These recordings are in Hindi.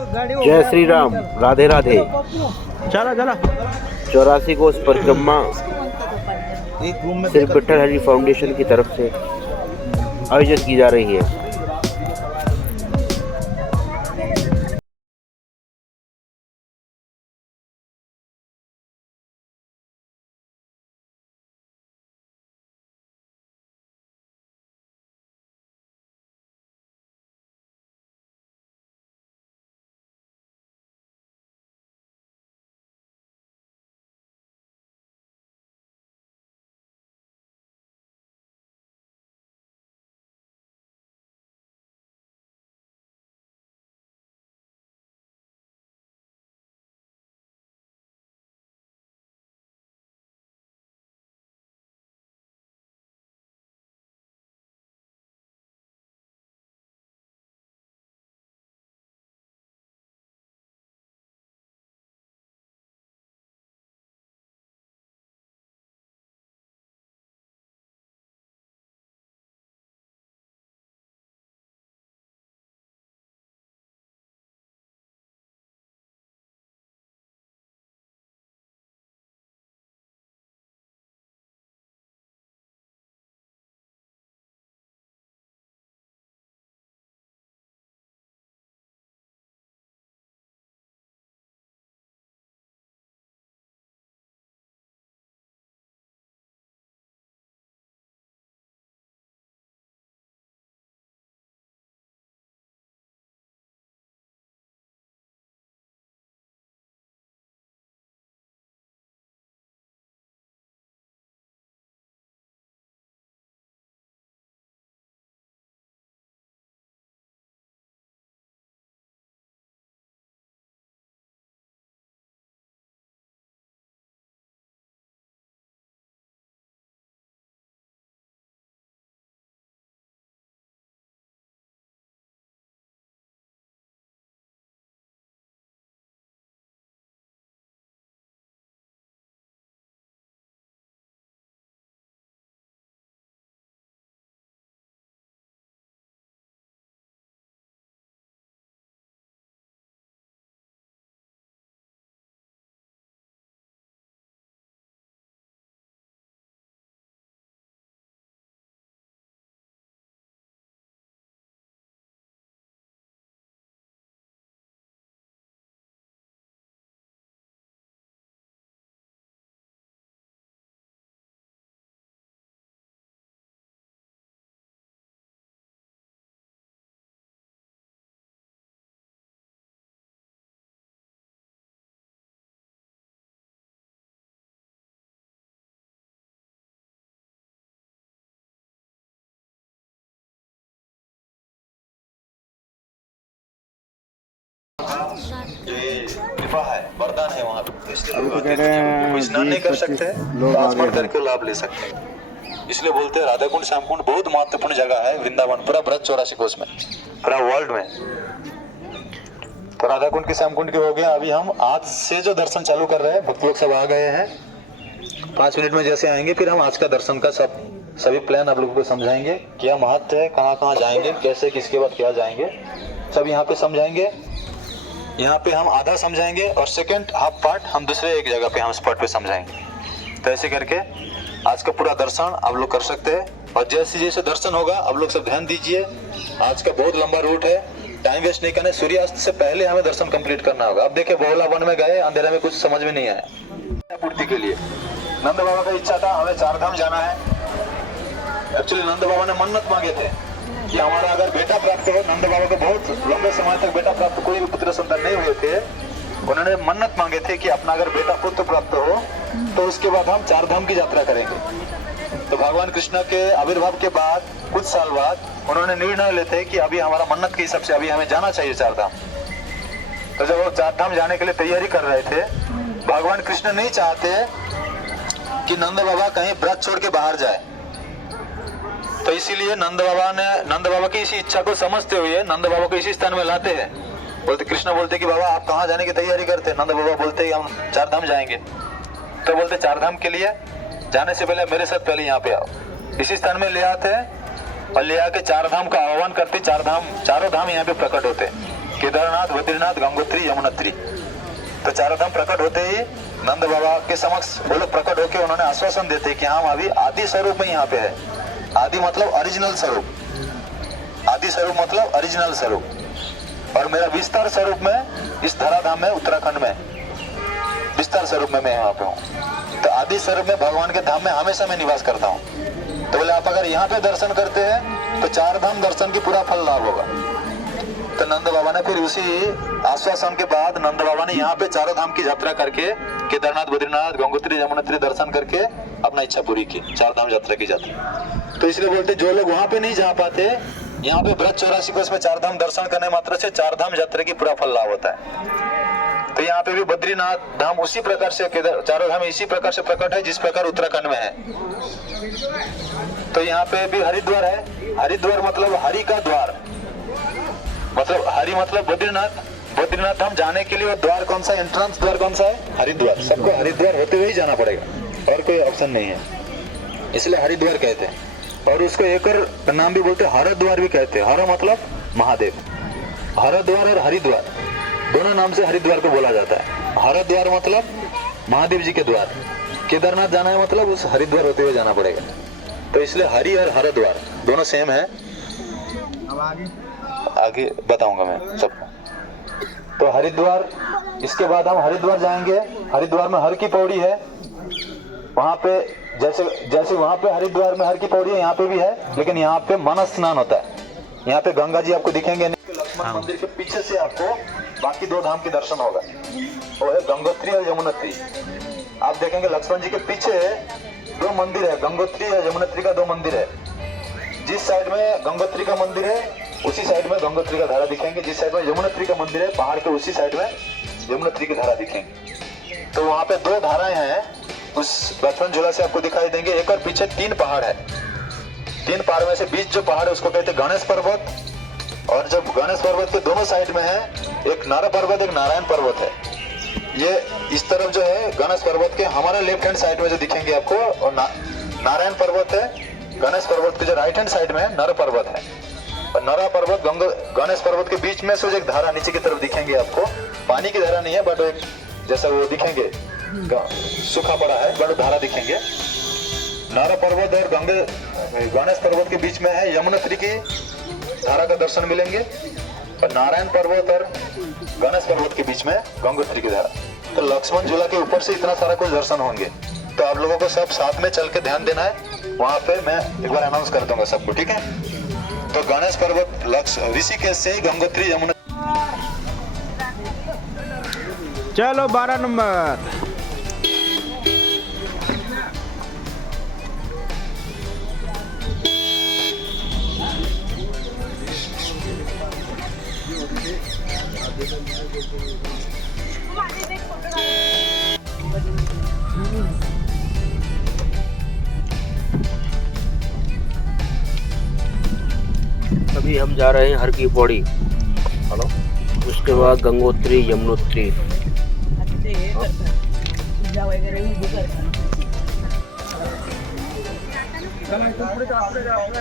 जय श्री राम, राधे राधे। चला चला 84 कोस परिक्रमा श्री विठल हरि फाउंडेशन की तरफ से आयोजित की जा रही है। ये कृपा है, वरदान है वहाँ पे। अभी तो कह रहे हैं कोई स्नान नहीं कर 20-25 सकते, लोग आ आचमन गए हैं। करके लाभ ले सकते हैं। इसलिए बोलते हैं राधा कुंड श्याम कुंड बहुत महत्वपूर्ण जगह है वृंदावन, पूरा ब्रज 84 कोस में, पूरा वर्ल्ड में। तो राधा कुंड के श्याम कुंड के हो गया। अभी हम आज से जो दर्शन चालू कर रहे हैं, भक्त लोग सब आ गए हैं। 5 मिनट में जैसे आएंगे फिर हम आज का दर्शन का सभी प्लान आप लोगों को समझाएंगे, क्या महत्व है, कहाँ कहाँ जाएंगे, कैसे किसके बाद क्या जाएंगे, सब यहाँ पे समझाएंगे। यहाँ पे हम आधा समझाएंगे और सेकंड हाफ पार्ट हम दूसरे एक जगह पे हम स्पॉट पे समझाएंगे। तो ऐसे करके आज का पूरा दर्शन आप लोग कर सकते हैं। और जैसे जैसे दर्शन होगा आप लोग सब ध्यान दीजिए। आज का बहुत लंबा रूट है, टाइम वेस्ट नहीं करना है। सूर्यास्त से पहले हमें दर्शन कंप्लीट करना होगा। अब देखिए बहुला वन में गए, अंधेरा में कुछ समझ में नहीं आया। पूर्ति के लिए नंद बाबा का इच्छा था हमें 4 धाम जाना है। एक्चुअली नंद बाबा ने मन्नत मांगे थे कि हमारा अगर बेटा प्राप्त हो। नंद बाबा को बहुत लंबे समय तक बेटा प्राप्त, कोई भी पुत्र संतान नहीं हुए थे। उन्होंने मन्नत मांगे थे कि अपना अगर बेटा पुत्र प्राप्त हो तो उसके बाद हम 4 धाम की यात्रा करेंगे। तो भगवान कृष्ण के आविर्भाव के बाद कुछ साल बाद उन्होंने निर्णय लेते कि अभी हमारा मन्नत के हिसाब से अभी हमें जाना चाहिए 4 धाम। तो जब वो 4 धाम जाने के लिए तैयारी कर रहे थे, भगवान कृष्ण नहीं चाहते कि नंद बाबा कहीं ब्रज छोड़ के बाहर जाए। तो इसीलिए नंद बाबा की इसी इच्छा को समझते हुए नंद बाबा को इसी स्थान में लाते हैं। बोलते कृष्ण बोलते कि बाबा आप कहाँ जाने की तैयारी करते हैं? नंद बाबा बोलते हैं हम 4 धाम जाएंगे। तो बोलते 4 धाम के लिए जाने से पहले मेरे साथ पहले यहाँ पे आओ। इसी स्थान में ले आते हैं और ले आके 4 धाम का आह्वान करते, 4 धाम, चारों धाम यहाँ पे प्रकट होते हैं। केदारनाथ, बद्रीनाथ, गंगोत्री, यमुनोत्री। तो चारों धाम प्रकट होते ही नंद बाबा के समक्ष वो लोग प्रकट होकर उन्होंने आश्वासन देते कि हम अभी आदि स्वरूप में यहाँ पे है। आदि मतलब ओरिजिनल स्वरूप, आदि स्वरूप मतलब ओरिजिनल स्वरूप, और मेरा विस्तार स्वरूप में इस धराधाम में, उत्तराखंड में विस्तार स्वरूप में मैं यहाँ पे हूँ। तो आदि स्वरूप में भगवान के धाम में हमेशा मैं निवास करता हूँ। तो बोले आप अगर यहाँ पे दर्शन करते हैं तो चार धाम दर्शन की पूरा फल लाभ होगा। तो नंद बाबा ने फिर उसी आश्वासन के बाद नंद बाबा ने यहाँ पे चारों धाम की यात्रा करके केदारनाथ, बद्रीनाथ, गंगोत्री, यमुनोत्री दर्शन करके अपना इच्छा पूरी की, चार धाम यात्रा की यात्रा। तो इसलिए बोलते जो लोग वहां पे नहीं जा पाते, यहाँ पे व्रत 84 कोष में चार धाम दर्शन करने मात्र से चार धाम यात्रा की पूरा फल लाभ होता है। तो यहाँ पे भी बद्रीनाथ धाम उसी प्रकार से, चारों धाम इसी प्रकार से प्रकट है जिस प्रकार उत्तराखंड में है। तो यहाँ पे भी हरिद्वार है। हरिद्वार मतलब हरि का द्वार, मतलब हरि मतलब बद्रीनाथ। बद्रीनाथ धाम जाने के लिए वो द्वार कौन सा, एंट्रेंस द्वार कौन सा है? हरिद्वार। सबको हरिद्वार होते हुए ही जाना पड़ेगा और कोई ऑप्शन नहीं है, इसलिए हरिद्वार कहते हैं। और उसको एक और नाम भी बोलते हैं, हरद्वार भी कहते हैं। हर मतलब महादेव, हरद्वार और हरिद्वार दोनों नाम से हरिद्वार को बोला जाता है। हरद्वार मतलब महादेव जी के द्वार, केदारनाथ जाना है मतलब उस हरिद्वार होते हुए जाना पड़ेगा। तो इसलिए हरि और हरद्वार दोनों सेम है। आगे बताऊंगा मैं सबको। तो हरिद्वार, इसके बाद हम हरिद्वार जाएंगे। हरिद्वार में हर की पौड़ी है। वहां पे जैसे वहां पे हरिद्वार में हर की पौड़ी है, यहाँ पे भी है, लेकिन यहाँ पे मानस स्नान होता है। यहाँ पे गंगा जी आपको दिखेंगे नहीं। लक्ष्मण मंदिर के पीछे से आपको बाकी दो धाम के दर्शन होगा, वो है गंगोत्री और यमुनोत्री। आप देखेंगे लक्ष्मण जी के पीछे दो मंदिर है, गंगोत्री और यमुनोत्री का दो मंदिर है। जिस साइड में गंगोत्री का मंदिर है उसी साइड में गंगोत्री का धारा दिखेंगे, जिस साइड में यमुनोत्री का मंदिर है पहाड़ के उसी साइड में यमुनोत्री की धारा दिखेंगे। तो वहाँ पे दो धाराएं हैं, उस बचपन झूला से आपको दिखाई देंगे। एक और पीछे तीन पहाड़ है। तीन पहाड़ में से बीच जो पहाड़ है उसको कहते हैं गणेश पर्वत, और जब गणेश पर्वत के दोनों साइड में है एक नारा पर्वत, एक नारायण पर्वत है। ये इस तरफ जो है गणेश पर्वत के हमारा लेफ्ट हैंड साइड में जो दिखेंगे आपको, और नारायण पर्वत है। गणेश पर्वत के जो राइट हैंड साइड में नर पर्वत है, और नरा पर्वत गणेश पर्वत के बीच में से एक धारा नीचे की तरफ दिखेंगे आपको। पानी की धारा नहीं है, बट एक जैसा वो दिखेंगे, सूखा पड़ा है, बट धारा दिखेंगे। नारा पर्वत और गणेश पर्वत के बीच में है यमुनोत्री की धारा का दर्शन मिलेंगे, और नारायण पर्वत और गणेश पर्वत के बीच में गंगोत्री की धारा। तो लक्ष्मण झूला के ऊपर से इतना सारा कुछ दर्शन होंगे। तो आप लोगों को सब साथ में चल के ध्यान देना है। वहां पे मैं एक बार अनाउंस कर दूंगा सबको, ठीक है? तो गणेश पर्वत ऋषिकेश से गंगोत्री, यमुना। चलो 12 नंबर। अभी हम जा रहे हैं हर की पौड़ी, हेलो, उसके बाद गंगोत्री, यमुनोत्री।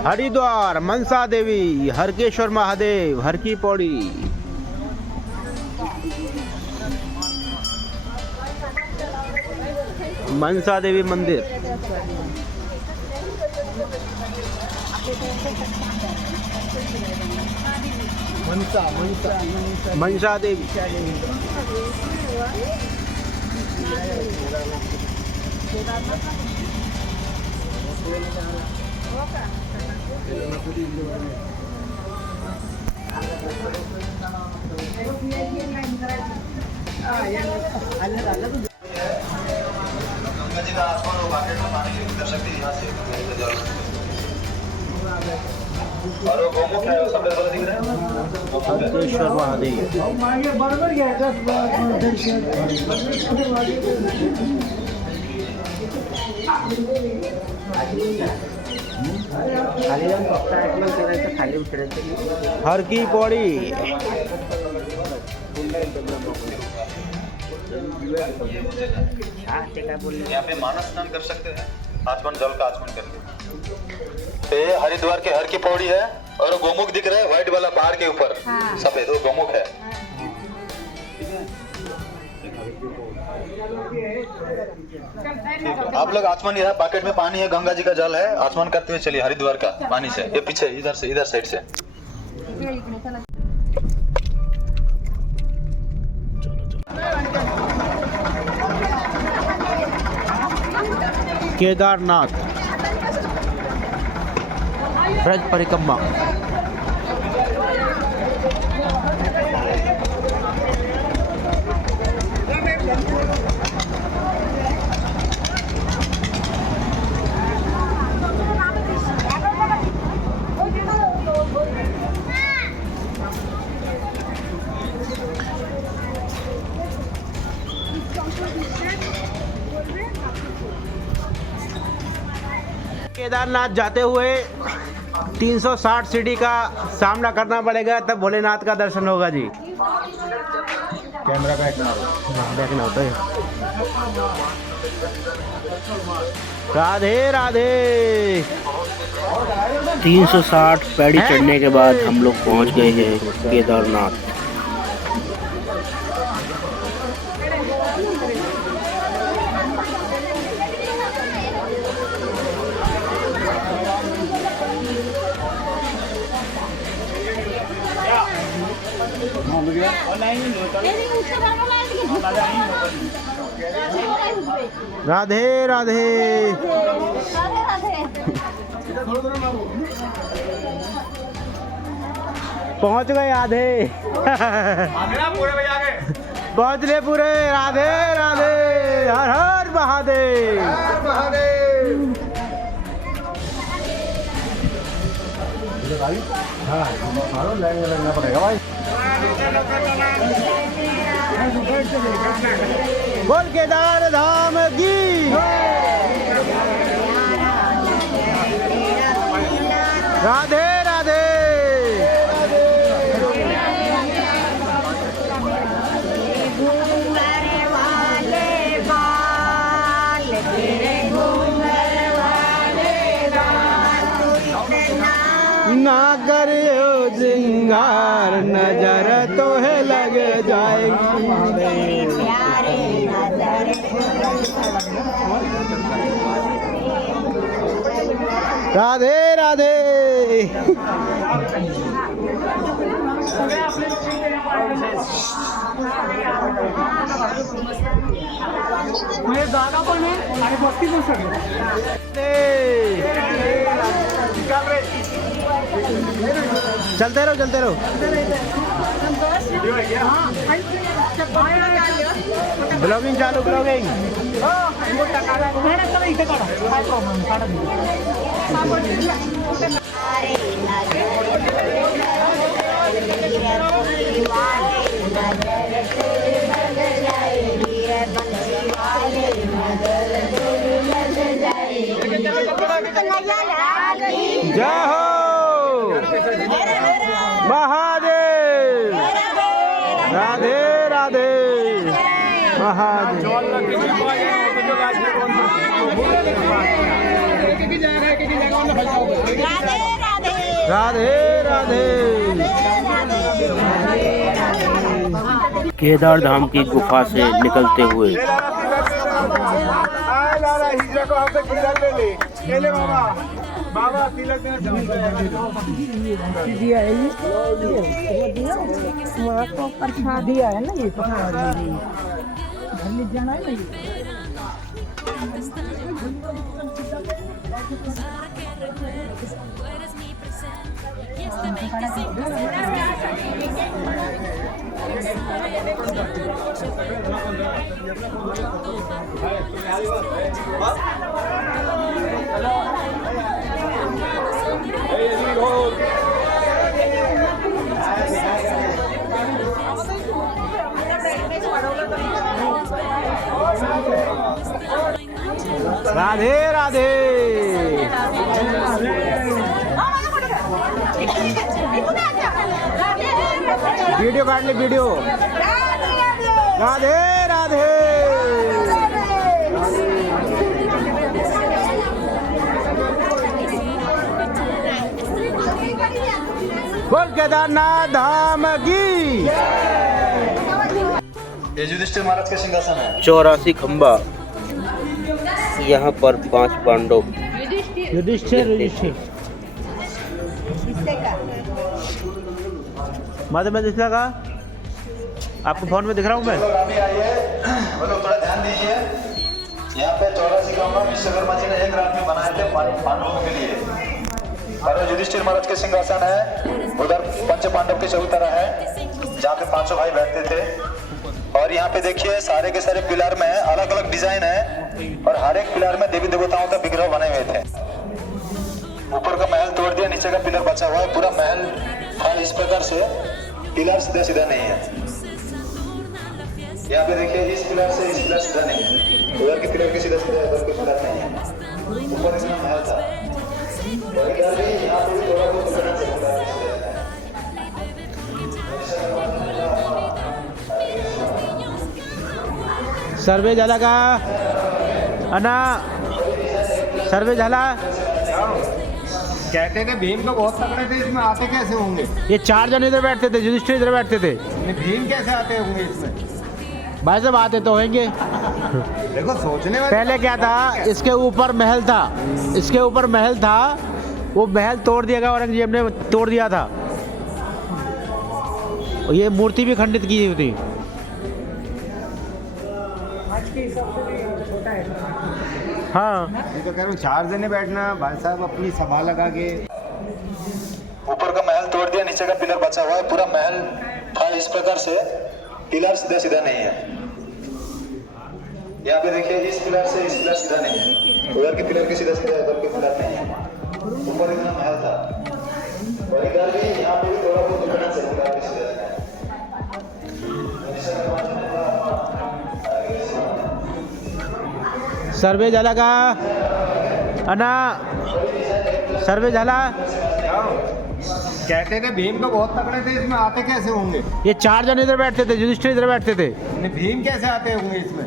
हरिद्वार, मनसा देवी, हरकेश्वर महादेव, हर की पौड़ी। मनसा देवी मंदिर। मनसा देवी। गंगा जी का आसमान और बाकेट में पानी की दर्शक थी यहाँ से और वो गोमुख है, सफेद वाला दिख रहा है, हरकेश्वर महादेव। हर की पौड़ी। यहाँ पे मानस स्नान कर सकते हैं, आचमन, जल का आचमन करके। ये हरिद्वार के हर की पौड़ी है, और गोमुख दिख रहा है व्हाइट वाला पहाड़ के ऊपर, सफेद, वो गोमुख है। आप लोग आसमान, यहाँ पैकेट में पानी है, गंगा जी का जल है, आसमान करते हुए चलिए हरिद्वार का पानी से। ये पीछे इधर से, इधर साइड से। केदारनाथ ब्रज परिक्रमा। केदारनाथ जाते हुए 360 सीढ़ी का सामना करना पड़ेगा, तब भोलेनाथ का दर्शन होगा जी। कैमरा बैक देखना होता है। राधे राधे। 360 पैड़ी चढ़ने के बाद हम लोग पहुंच गए हैं केदारनाथ। राधे राधे। पहुंच गए आधे। पहुंच ले पूरे। राधे राधे। हर हर महादेव। लगना पड़ेगा भाई। बोल केदार धाम की। राधे राधे। ना करियो श्रृंगार, नजर तो है लग जाएगी। राधे राधे। जागा पण आहे आणि बस्ती पण सगळी। चलते रहो चलते रहो। ब्लॉगिंग चालू, ब्लॉगिंग। जय हो महादेव। राधे राधे। महादेव। राधे राधे। केदार धाम की गुफा से निकलते हुए बाबा तिलक को प्रसाद दिया है ना, ये प्रसाद घर में जाना है ना। राधे राधे। वीडियो काट ले, वीडियो। राधे राधे। बोल केदारनाथ धाम की। ये युधिष्ठिर महाराज का सिंहासन है। 84 खंबा। यहाँ पर 5 पांडव। युधिष्ठिर मध्य में दिखा का आपको फोन में दिख रहा हूँ मैं। लोग अभी आइए, वो लोग थोड़ा ध्यान दीजिए। यहाँ पे 84 खंबा विश्वकर्मा जी ने एक रात में बनाए थे पांडवों के लिए। और युधिष्ठिर महाराज के सिंहासन है। उधर पंच पांडव के चबूतरा है जहाँ पे 500 भाई बैठते थे। और यहाँ पे देखिए सारे के सारे पिलर में अलग अलग डिजाइन है और हर एक पिलर में देवी देवताओं का विग्रह बने हुए थे। ऊपर का महल तोड़ दिया, नीचे का पिलर बचा हुआ है। पूरा महल था इस प्रकार से, पिलर सीधा सीधा नहीं है। यहाँ पे देखिए इस पिलर से इस पिलर सीधा नहीं है, उधर के पिलर के सीधा सीधा, उधर के पिलर नहीं है। ऊपर इतना महल था और इधर भी यहाँ पे थोड़ा बहुत दिखना चाहिए। सर्वे झाला का अन्ना? सर्वे झाला? कहते थे भीम तो बहुत तगड़े थे, इसमें आते कैसे होंगे? ये 4 जन इधर बैठते थे, युधिष्ठिर इधर बैठते थे। भीम कैसे आते होंगे इसमें? भाई साहब आते तो होंगे। देखो सोचने वाली पहले क्या था, इसके ऊपर महल था, इसके ऊपर महल था, वो महल तोड़ दिया गया, औरंगजेब ने तोड़ दिया था। और ये मूर्ति भी खंडित की हुई थी। हाँ मैं तो कह रहा हूँ 4 जने बैठना भाई साहब, अपनी सभा लगा के। ऊपर का महल तोड़ दिया, नीचे का पिलर बचा हुआ है। पूरा महल था इस प्रकार से, पिलर सीधा सीधा नहीं है। यहाँ पे देखिए इस पिलर से इस पिलर सीधा नहीं है, उधर के पिलर के सीधा सीधा, उधर के पिलर नहीं है। ऊपर इतना महल था और इधर भी यहाँ पे भी थोड़ा बहुत दिखना चाहिए, पिलर के सीधा सीधा। सर्वे झाला का अन्ना? सर्वे झाला? कहते थे भीम तो बहुत तगड़े थे, इसमें आते कैसे होंगे? ये 4 जन इधर बैठते थे, युधिष्ठिर इधर बैठते थे। भीम कैसे आते होंगे इसमें?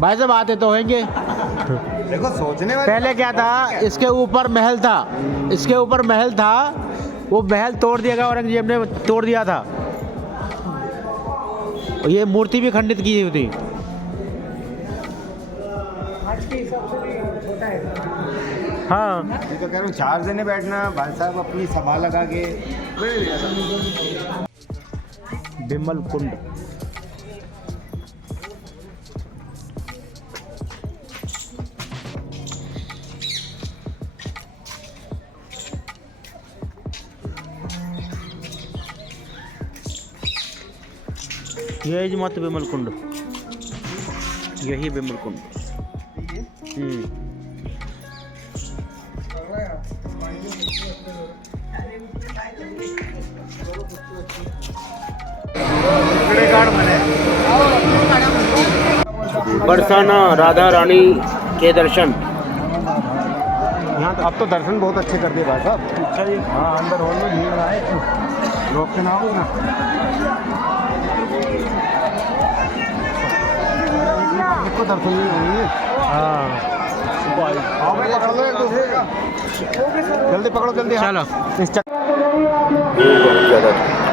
भाई साहब आते तो होंगे। देखो सोचने वाली पहले क्या था, इसके ऊपर महल था, इसके ऊपर महल था, वो महल तोड़ दिया गया, औरंगजेब ने तोड़ दिया था। और ये मूर्ति भी खंडित की हुई थी। हाँ मैं तो कह रहा हूँ 4 जने बैठना भाई साहब, अपनी सभा लगा के। बिमल कुंड। यही मत बिमल कुंड, यही बिमल कुंड। बरसाना राधा रानी के दर्शन। यहाँ तो अब तो दर्शन बहुत अच्छे कर दिए भाई साहब। अच्छा जी। हाँ अंदर हॉल में भीड़ आए, रोक के ना हो ना। इसको दर्शन नहीं होंगे। हाँ आओ भाई पकड़ लो एक दूसरे का, जल्दी पकड़ो जल्दी। चलो। इस भीड़ बहुत ज़्यादा थी।